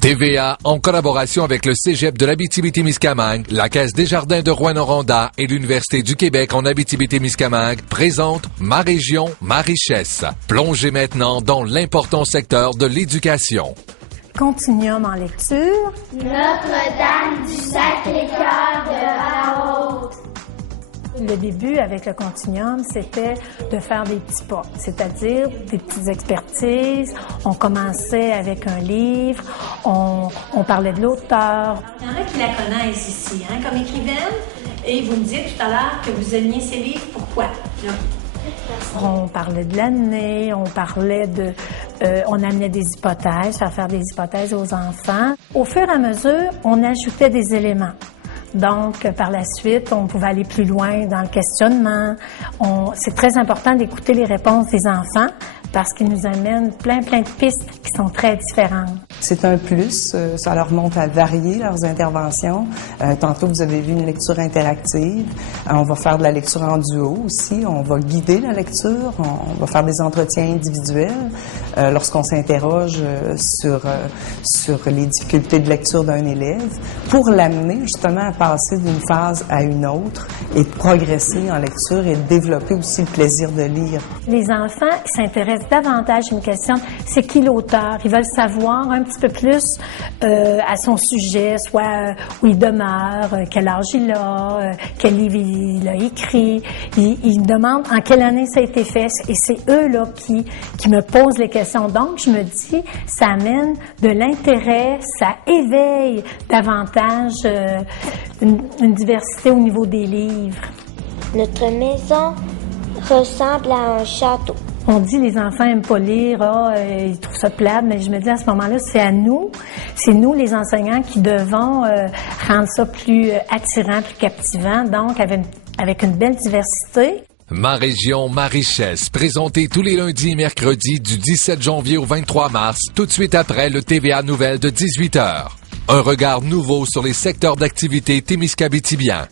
TVA, en collaboration avec le Cégep de l'Abitibi-Témiscamingue, la Caisse des Jardins de Rouyn-Noranda et l'Université du Québec en Abitibi-Témiscamingue, présente Ma région, ma richesse. Plongez maintenant dans l'important secteur de l'éducation. Continuum en lecture. Notre-Dame du Sacré-Cœur de la Haute. Le début avec le continuum, c'était de faire des petits pas, c'est-à-dire des petites expertises. On commençait avec un livre, on parlait de l'auteur. Il y en a qui la connaissent ici, comme écrivaine, et vous me dites tout à l'heure que vous aimiez ces livres. Pourquoi? Là. On parlait de l'année, on parlait on amenait des hypothèses, faire des hypothèses aux enfants. Au fur et à mesure, on ajoutait des éléments. Donc, par la suite, on pouvait aller plus loin dans le questionnement. C'est très important d'écouter les réponses des enfants parce qu'ils nous amènent plein de pistes qui sont très différentes. C'est un plus, ça leur montre à varier leurs interventions. Tantôt, vous avez vu une lecture interactive. On va faire de la lecture en duo aussi. On va guider la lecture. On va faire des entretiens individuels lorsqu'on s'interroge sur les difficultés de lecture d'un élève pour l'amener justement à passer d'une phase à une autre et de progresser en lecture et de développer aussi le plaisir de lire. Les enfants s'intéressent davantage à une question, c'est qui l'auteur? Ils veulent savoir un petit peu plus à son sujet, soit où il demeure, quel âge il a, quel livre il a écrit. Ils demandent en quelle année ça a été fait et c'est eux là qui me posent les questions. Donc, je me dis, ça amène de l'intérêt, ça éveille davantage une diversité au niveau des livres. Notre maison ressemble à un château. On dit les enfants n'aiment pas lire, ils trouvent ça plate, mais je me dis à ce moment-là, c'est nous les enseignants qui devons rendre ça plus attirant, plus captivant, donc avec une belle diversité. Ma région, ma richesse, présenté tous les lundis et mercredis du 17 janvier au 23 mars, tout de suite après le TVA Nouvelle de 18h. Un regard nouveau sur les secteurs d'activité témiscabitibiens.